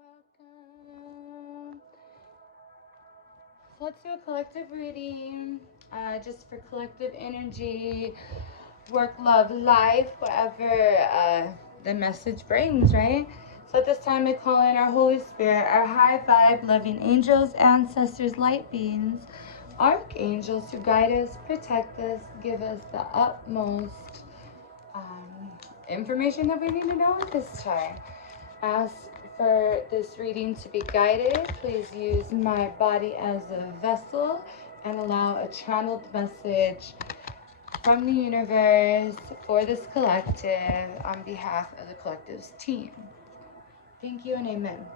welcome. So let's do a collective reading, just for collective energy, work, love, life, whatever the message brings, right? So at this time, I call in our Holy Spirit, our high vibe, loving angels, ancestors, light beings, archangels to guide us, protect us, give us the utmost information that we need to know at this time. Ask for this reading to be guided. Please use my body as a vessel and allow a channeled message from the universe for this collective on behalf of the collective's team. Thank you and amen.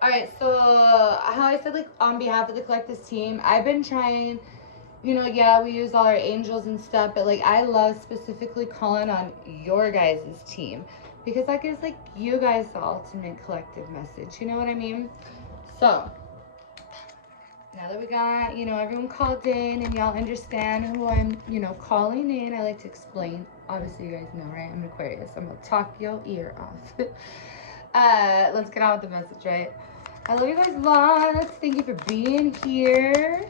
All right, so how I said, like, on behalf of the collective's team, I've been trying, yeah, we use all our angels and stuff, but like I love specifically calling on your guys' team because that gives like you guys the ultimate collective message. You know what I mean? So now that we got, everyone called in and y'all understand who I'm, calling in, I like to explain. Obviously, you guys know, right? I'm an Aquarius. I'm gonna talk your ear off. Let's get on with the message, right? I love you guys lots. Thank you for being here.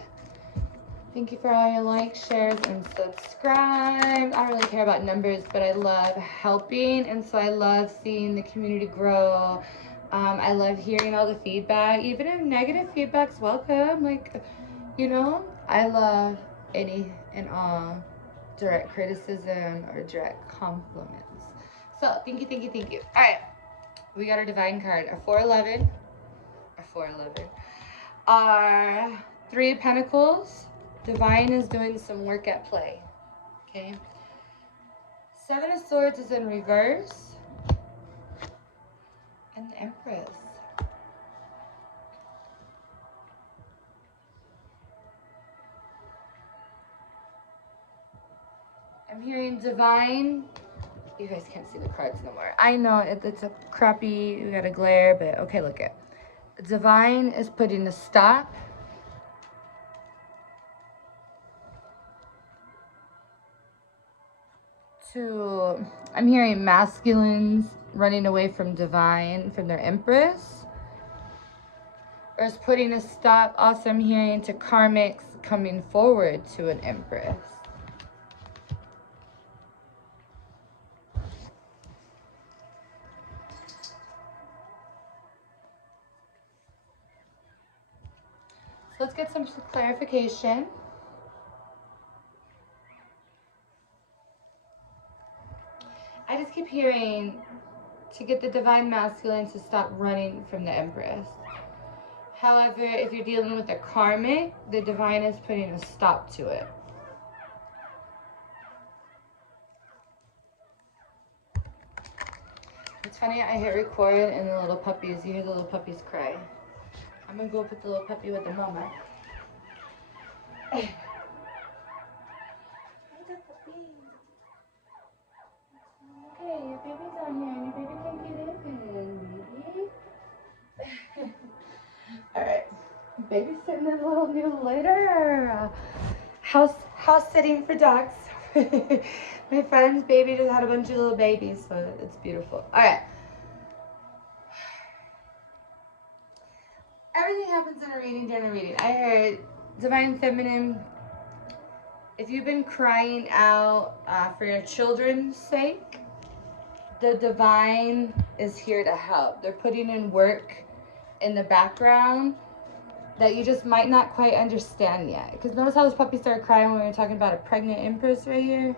Thank you for all your likes, shares, and subscribes. I don't really care about numbers, but I love helping, and so I love seeing the community grow. I love hearing all the feedback, even if negative feedback's welcome. Like, I love any and all direct criticism or direct compliments. So thank you, thank you, thank you. All right, we got our divine card, our 411, our 3 of Pentacles. Divine is doing some work at play, okay? 7 of Swords is in reverse. And the Empress. I'm hearing Divine. You guys can't see the cards no more. I know it's a crappy, we got a glare, but okay, look at it. Divine is putting a stop to, I'm hearing masculines running away from Divine, from their Empress. Or is putting a stop, also I'm hearing, to karmics coming forward to an Empress. So let's get some clarification. I just keep hearing to get the divine masculine to stop running from the Empress. However, if you're dealing with a karmic, the divine is putting a stop to it. It's funny, I hit record and the little puppies, you hear the little puppies cry. I'm gonna go put the little puppy with the mama. Okay, your baby's on here and your baby can't get in, baby. Alright, babysitting a little new later. House sitting for dogs. My friend's baby just had a bunch of little babies, so it's beautiful. Alright. Everything happens in a reading during a reading. I heard Divine Feminine. If you've been crying out for your children's sake, the divine is here to help. They're putting in work in the background that you just might not quite understand yet. Because notice how this puppy started crying when we were talking about a pregnant Empress right here?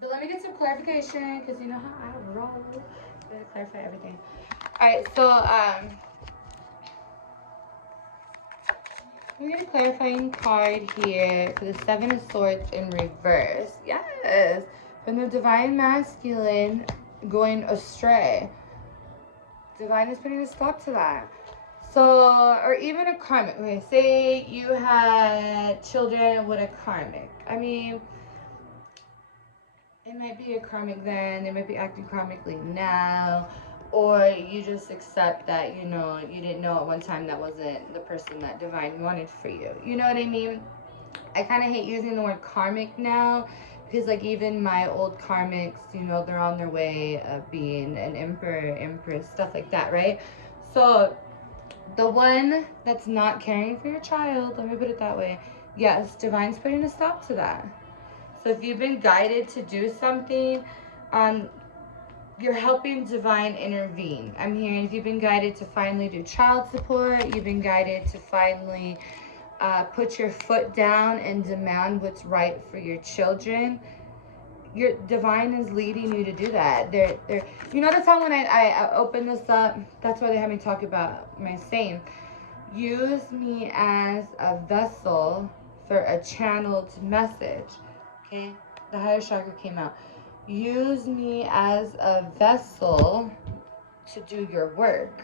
But let me get some clarification, because you know how I roll. Gotta clarify everything. Alright, so we get a clarifying card here for the 7 of Swords in reverse. Yes, from the divine masculine going astray. Divine is putting a stop to that. So, or even a karmic. Okay, say you had children with a karmic. I mean, it might be a karmic then, they might be acting karmically now. Or you just accept that, you didn't know at one time that wasn't the person that divine wanted for you. You know what I mean? I kind of hate using the word karmic now Because like even my old karmics, you know, they're on their way of being an emperor, empress, stuff like that, right? So the one that's not caring for your child, let me put it that way, yes, divine's putting a stop to that. So if you've been guided to do something, you're helping divine intervene. I'm hearing if you've been guided to finally do child support, you've been guided to finally put your foot down and demand what's right for your children. Your divine is leading you to do that. They're you notice how when I open this up, that's why they have me talk about my saying, use me as a vessel for a channeled message. Okay, the higher chakra came out. Use me as a vessel to do your work.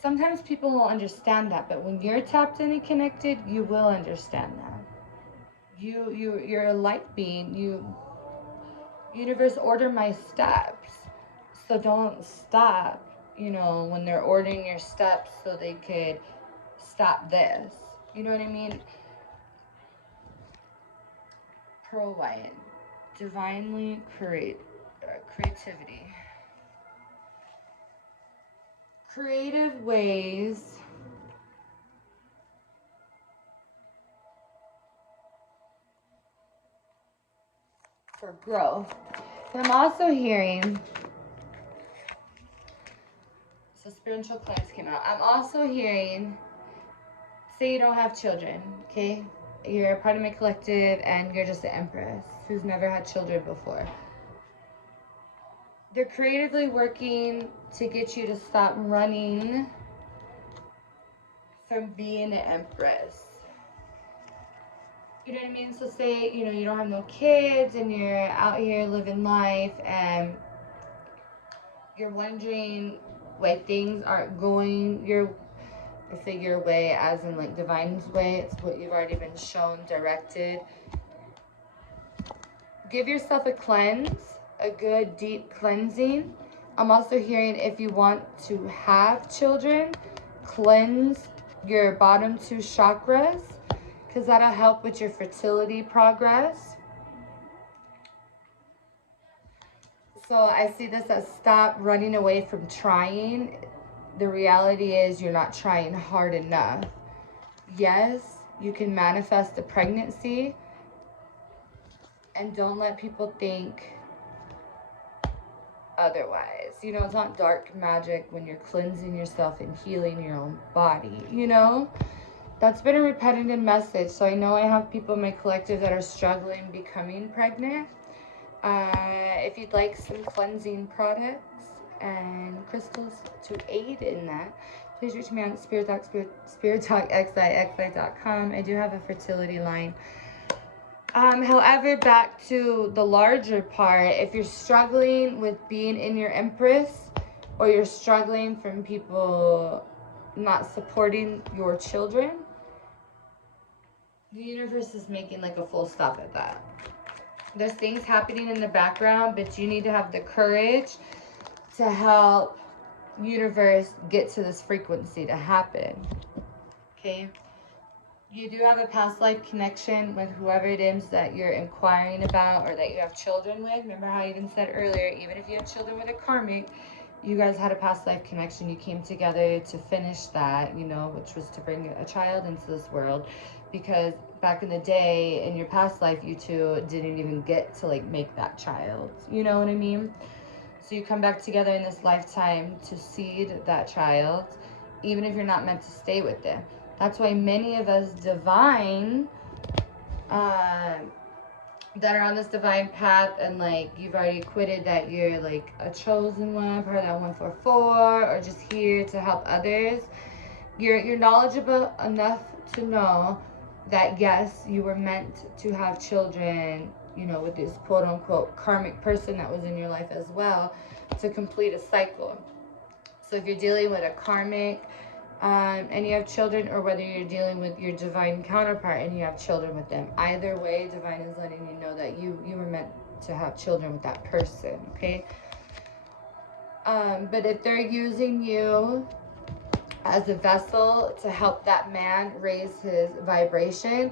Sometimes people won't understand that, but when you're tapped in and connected, you will understand that. You're a light being. Universe, order my steps. So don't stop, you know, when they're ordering your steps so they could stop this. You know what I mean? Pearl White, divinely creativity. Creative ways for growth. And I'm also hearing, so spiritual cleanse came out. I'm also hearing, say you don't have children, okay? You're a part of my collective and you're just an empress who's never had children before. They're creatively working to get you to stop running from being an empress. You know what I mean? So say, you know, you don't have no kids and you're out here living life and you're wondering why things aren't going I say your way as in like divine's way. It's what you've already been shown, directed. Give yourself a cleanse, a good deep cleansing. I'm also hearing if you want to have children, cleanse your bottom two chakras, because that'll help with your fertility progress. So I see this as stop running away from trying. The reality is you're not trying hard enough. Yes, you can manifest a pregnancy, and don't let people think otherwise. You know, it's not dark magic when you're cleansing yourself and healing your own body, you know? That's been a repetitive message. So I know I have people in my collective that are struggling becoming pregnant. If you'd like some cleansing products and crystals to aid in that, please reach me on spirittalkxi.com. I do have a fertility line. However, back to the larger part, if you're struggling with being in your empress, or you're struggling from people not supporting your children, the universe is making like a full stop at that. There's things happening in the background, but you need to have the courage to help universe get to this frequency to happen. Okay? You do have a past life connection with whoever it is that you're inquiring about or that you have children with. Remember how I even said earlier, even if you have children with a karmic, you guys had a past life connection. You came together to finish that, you know, which was to bring a child into this world. Because back in the day, in your past life, you two didn't even get to like make that child. You know what I mean? So you come back together in this lifetime to seed that child, even if you're not meant to stay with them. That's why many of us divine, that are on this divine path and like you've already quitted that you're like a chosen one, part of that 144, or just here to help others. You're knowledgeable enough to know that yes, you were meant to have children, you know, with this quote unquote karmic person that was in your life as well, to complete a cycle. So if you're dealing with a karmic and you have children, or whether you're dealing with your divine counterpart and you have children with them, either way, divine is letting you know that you were meant to have children with that person, okay? But if they're using you as a vessel to help that man raise his vibration,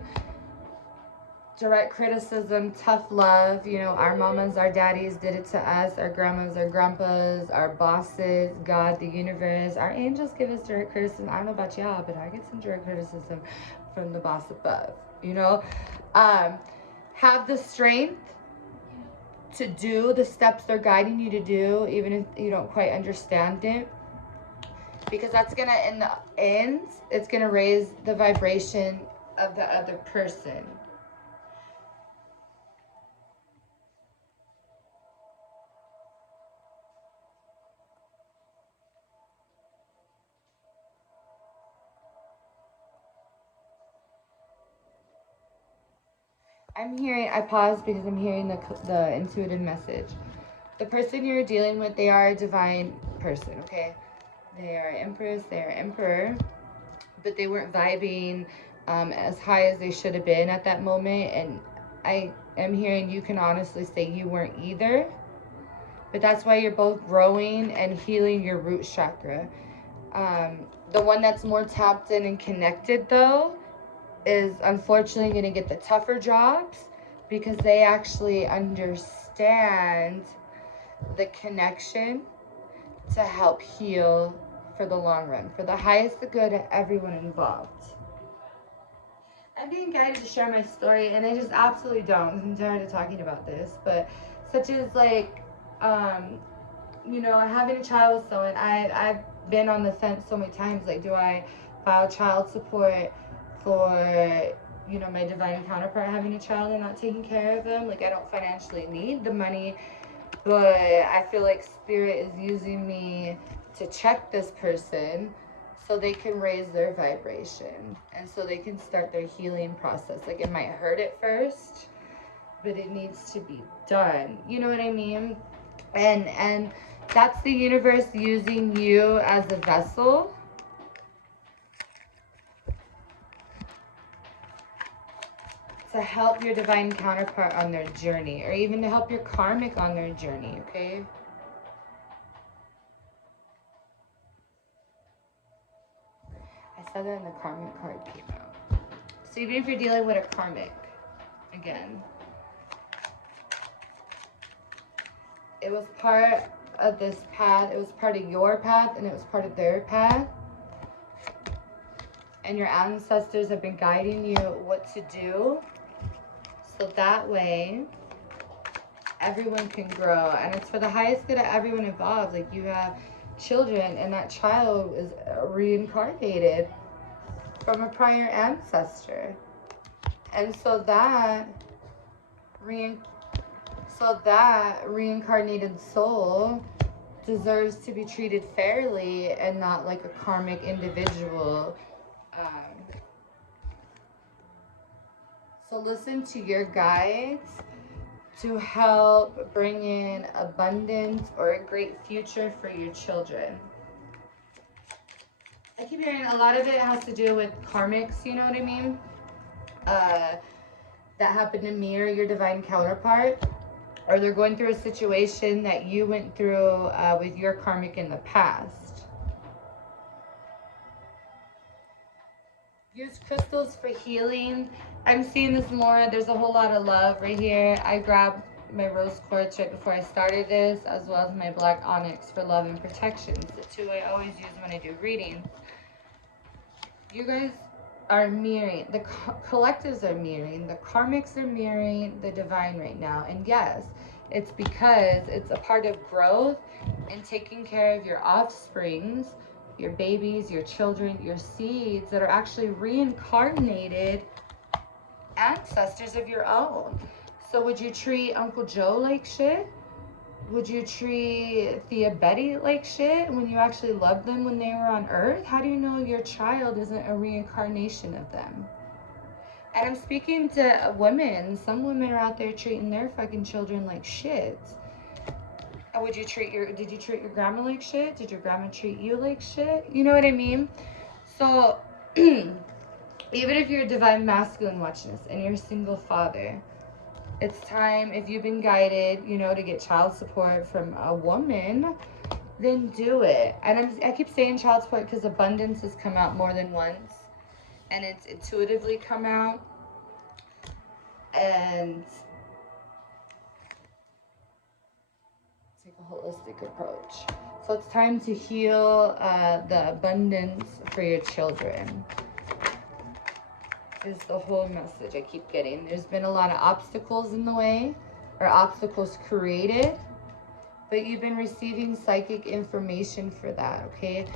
direct criticism, tough love. You know, our mamas, our daddies did it to us, our grandmas, our grandpas, our bosses, God, the universe. Our angels give us direct criticism. I don't know about y'all, but I get some direct criticism from the boss above, you know. Have the strength to do the steps they're guiding you to do, even if you don't quite understand it. Because that's gonna, in the end, it's gonna raise the vibration of the other person. I paused because I'm hearing the intuitive message. The person you're dealing with, they are a divine person, okay? They are empress, they are emperor, but they weren't vibing as high as they should have been at that moment. And I am hearing you can honestly say you weren't either. But that's why you're both growing and healing your root chakra. The one that's more tapped in and connected, though, is unfortunately going to get the tougher jobs because they actually understand the connection to help heal for the long run, for the highest good of everyone involved. I'm being guided to share my story, and I just absolutely don't. I'm tired of talking about this, but such as like, you know, having a child with someone, I've been on the fence so many times. Like, do I file child support for, you know, my divine counterpart having a child and not taking care of them? Like, I don't financially need the money, but I feel like spirit is using me to check this person so they can raise their vibration and so they can start their healing process. Like, it might hurt at first, but it needs to be done. You know what I mean? And that's the universe using you as a vessel to help your divine counterpart on their journey, or even to help your karmic on their journey, okay? I said that in the karmic card came out. So even if you're dealing with a karmic, again, it was part of this path, it was part of your path, and it was part of their path. And your ancestors have been guiding you what to do, so that way everyone can grow. And it's for the highest good of everyone involved. Like, you have children, and that child is reincarnated from a prior ancestor. And so that reincarnated soul deserves to be treated fairly and not like a karmic individual. So listen to your guides to help bring in abundance or a great future for your children. I keep hearing a lot of it has to do with karmics, you know what I mean? That happen to mirror your divine counterpart, or they're going through a situation that you went through with your karmic in the past. Use crystals for healing. I'm seeing this more. There's a whole lot of love right here. I grabbed my rose quartz right before I started this, as well as my black onyx for love and protection. It's the two I always use when I do readings. You guys are mirroring, the collectives are mirroring, the karmics are mirroring the divine right now. And yes, it's because it's a part of growth and taking care of your offsprings, your babies, your children, your seeds that are actually reincarnated ancestors of your own. So would you treat Uncle Joe like shit? Would you treat Thea Betty like shit when you actually loved them when they were on Earth? How do you know your child isn't a reincarnation of them? And I'm speaking to women. Some women are out there treating their fucking children like shit. Did you treat your grandma like shit? Did your grandma treat you like shit? You know what I mean? So, even if you're a divine masculine watching this and you're a single father, it's time, if you've been guided, you know, to get child support from a woman, then do it. And I keep saying child support because abundance has come out more than once. And it's intuitively come out. and take a holistic approach. So it's time to heal the abundance for your children, is the whole message I keep getting. There's been a lot of obstacles in the way, or obstacles created, but you've been receiving psychic information for that, okay?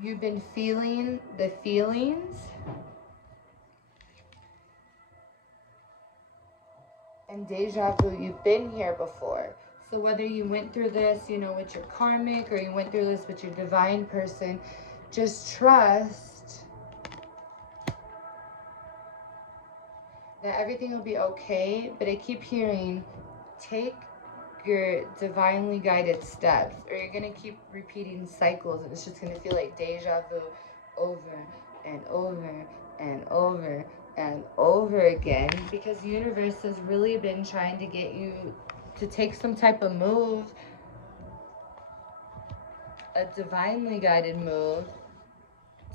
You've been feeling the feelings, and deja vu, you've been here before. So whether you went through this, you know, with your karmic, or you went through this with your divine person, just trust that everything will be okay. But I keep hearing, take your divinely guided steps, or you're gonna keep repeating cycles, and it's just gonna feel like deja vu over and over and over and over again, because the universe has really been trying to get you to take some type of move, a divinely guided move,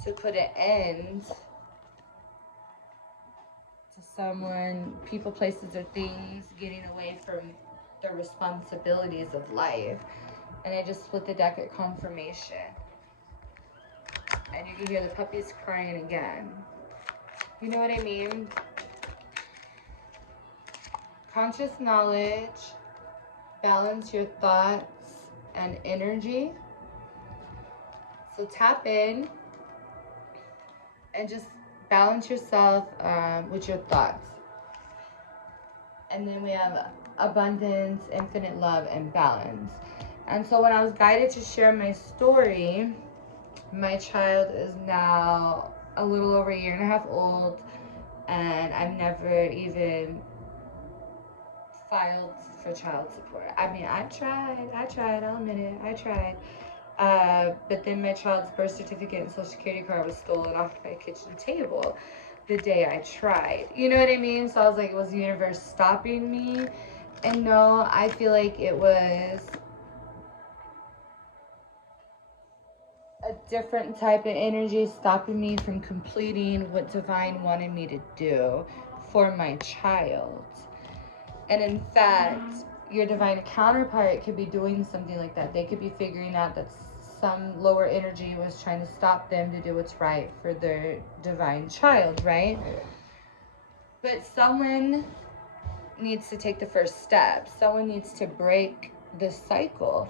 to put an end to someone, people, places, or things getting away from the responsibilities of life. And I just split the deck at confirmation. And you can hear the puppies crying again. You know what I mean? Conscious knowledge, balance your thoughts and energy. So tap in and just balance yourself with your thoughts. And then we have abundance, infinite love, and balance. And so when I was guided to share my story, my child is now a little over 1.5 years old, and I've never even filed for child support. I mean, I tried, I'll admit it, I tried. But then my child's birth certificate and social security card was stolen off my kitchen table the day I tried. You know what I mean? So I was like, was the universe stopping me? And no, I feel like it was a different type of energy stopping me from completing what divine wanted me to do for my child. And in fact, your divine counterpart could be doing something like that. They could be figuring out that some lower energy was trying to stop them to do what's right for their divine child, right? But someone needs to take the first step. Someone needs to break the cycle.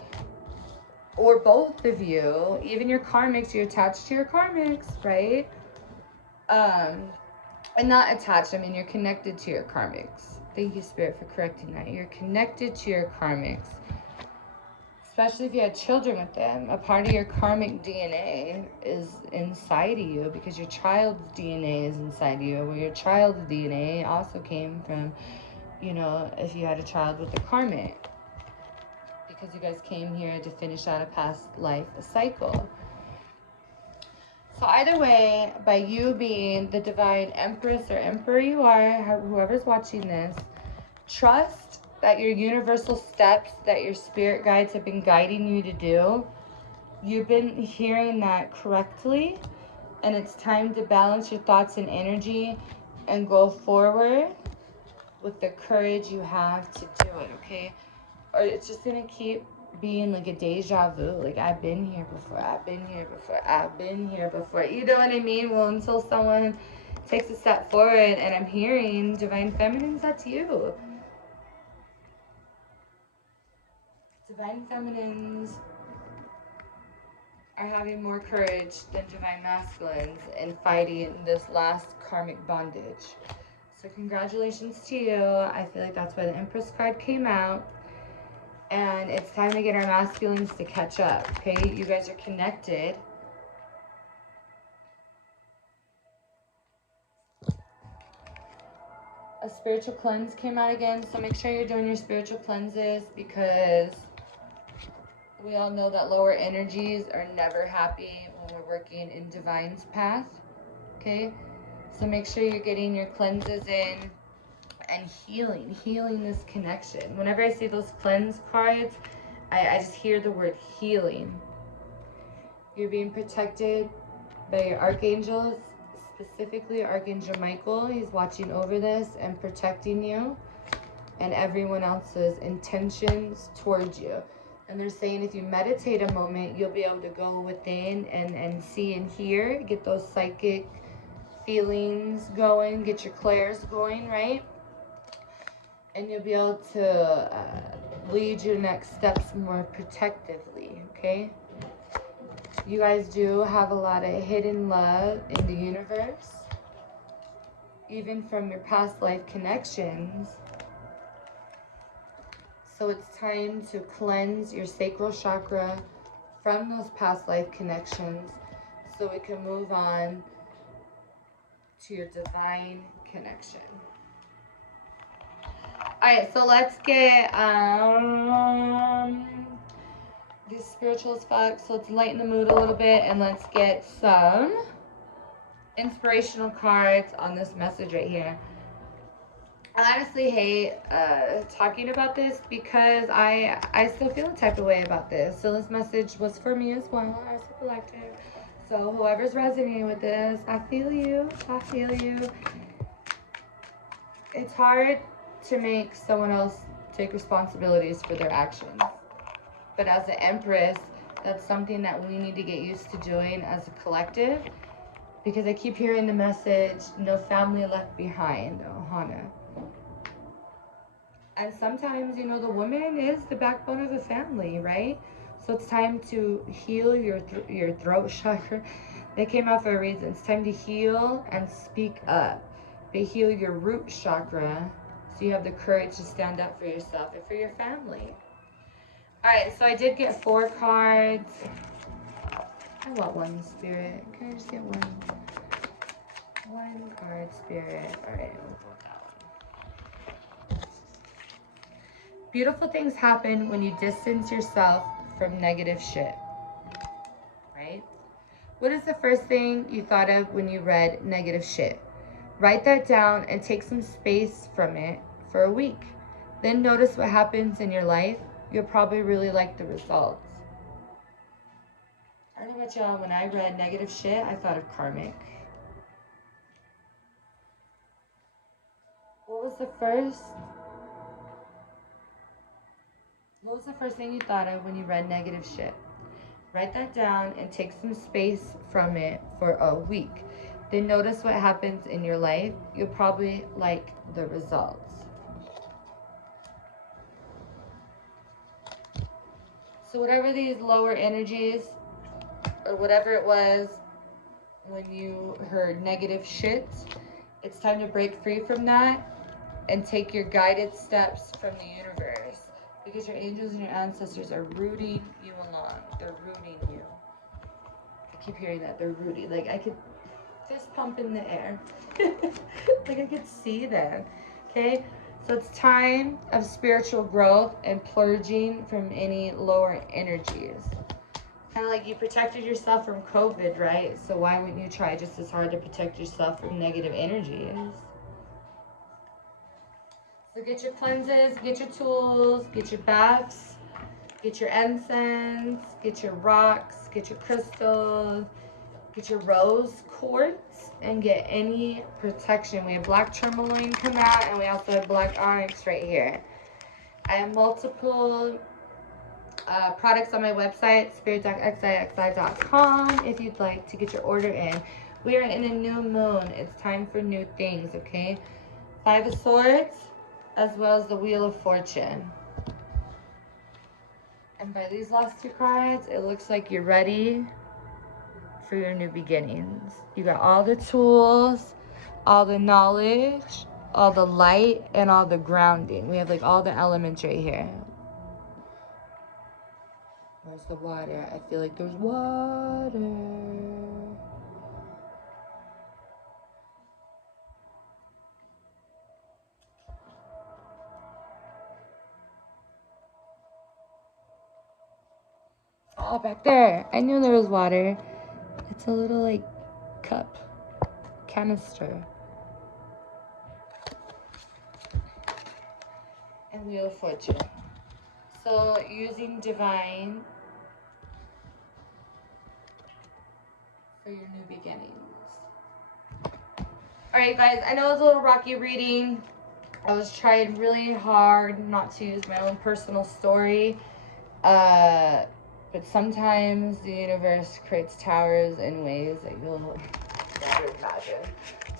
Or both of you, even your karmics, you're attached to your karmics, right? And not attached, I mean, you're connected to your karmics. Thank you, Spirit, for correcting that. You're connected to your karmics. Especially if you had children with them. A part of your karmic DNA is inside of you, because your child's DNA is inside of you. Well, your child's DNA also came from, you know, if you had a child with a karmic. Because you guys came here to finish out a past life cycle. So either way, by you being the divine empress or emperor you are, whoever's watching this, trust that your universal steps that your spirit guides have been guiding you to do, you've been hearing that correctly, and it's time to balance your thoughts and energy and go forward with the courage you have to do it, okay? Or it's just gonna keep being like a deja vu, like I've been here before, I've been here before, I've been here before. You know what I mean? Well, until someone takes a step forward, and I'm hearing divine feminines, that's you. Divine feminines are having more courage than divine masculines in fighting this last karmic bondage. So congratulations to you. I feel like that's why the Empress card came out. And it's time to get our masculines to catch up, okay? You guys are connected. A spiritual cleanse came out again, so make sure you're doing your spiritual cleanses, because we all know that lower energies are never happy when we're working in divine's path, okay? So make sure you're getting your cleanses in and healing this connection. Whenever I see those cleanse cards, I just hear the word healing. You're being protected by your archangels, specifically Archangel Michael. He's watching over this and protecting you and everyone else's intentions towards you. And they're saying if you meditate a moment, you'll be able to go within and see and hear, get those psychic feelings going, get your clairs going, right? And you'll be able to lead your next steps more protectively, okay? You guys do have a lot of hidden love in the universe, even from your past life connections. So it's time to cleanse your sacral chakra from those past life connections so we can move on to your divine connection. Alright, so let's get these spirituals fuck. So let's lighten the mood a little bit and let's get some inspirational cards on this message right here. I honestly hate talking about this because I still feel a type of way about this. So this message was for me as well as a collective. So whoever's resonating with this, I feel you. I feel you. It's hard to make someone else take responsibilities for their actions. But as an Empress, that's something that we need to get used to doing as a collective. Because I keep hearing the message, no family left behind, Ohana. And sometimes, you know, the woman is the backbone of the family, right? So it's time to heal your throat chakra. They came out for a reason. It's time to heal and speak up. But heal your root chakra so you have the courage to stand up for yourself and for your family. All right, so I did get 4 cards. I want one, Spirit. Can I just get one? One card, Spirit. All right, we'll go with that one. Beautiful things happen when you distance yourself from negative shit, right? What is the first thing you thought of when you read negative shit? Write that down and take some space from it for a week. Then notice what happens in your life. You'll probably really like the results. I don't know about y'all, when I read negative shit, I thought of karmic. What was the first thing you thought of when you read negative shit? Write that down and take some space from it for a week. Then notice what happens in your life. You'll probably like the results. So whatever these lower energies or whatever it was when you heard negative shit, it's time to break free from that and take your guided steps from the universe, because your angels and your ancestors are rooting you along. They're rooting you. I keep hearing that. They're rooting. Like I could fist pump in the air. Like I could see them. Okay? So it's time of spiritual growth and purging from any lower energies. Kind of like you protected yourself from COVID, right? So why wouldn't you try just as hard to protect yourself from negative energies? So get your cleanses, get your tools, get your baths, get your incense, get your rocks, get your crystals, get your rose quartz, and get any protection. We have black tourmaline come out, and we also have black onyx right here. I have multiple products on my website, spirit.xixi.com, if you'd like to get your order in. We are in a new moon. It's time for new things, okay? 5 of Swords, as well as the Wheel of Fortune. And by these last 2 cards, it looks like you're ready for your new beginnings. You got all the tools, all the knowledge, all the light, and all the grounding. We have like all the elements right here. Where's the water? I feel like there's water. Oh, back there. I knew there was water. It's a little like cup, canister. And Wheel of Fortune. So using divine for your new beginnings. Alright guys, I know it's a little rocky reading. I was trying really hard not to use my own personal story. But sometimes the universe creates towers in ways that you'll never imagine.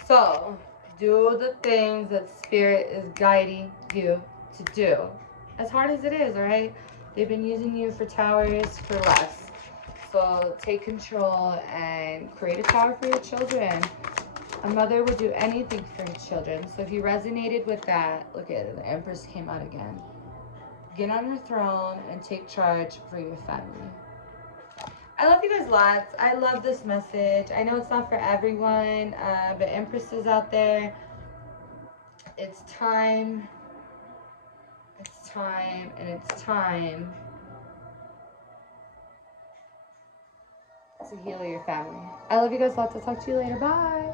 So, do the things that Spirit is guiding you to do. As hard as it is, alright? They've been using you for towers for less. So, take control and create a tower for your children. A mother would do anything for her children. So if you resonated with that, look at it, the Empress came out again. Get on your throne and take charge for your family. I love you guys lots. I love this message. I know it's not for everyone, but Empresses out there, it's time, and it's time to heal your family. I love you guys lots. I'll talk to you later. Bye.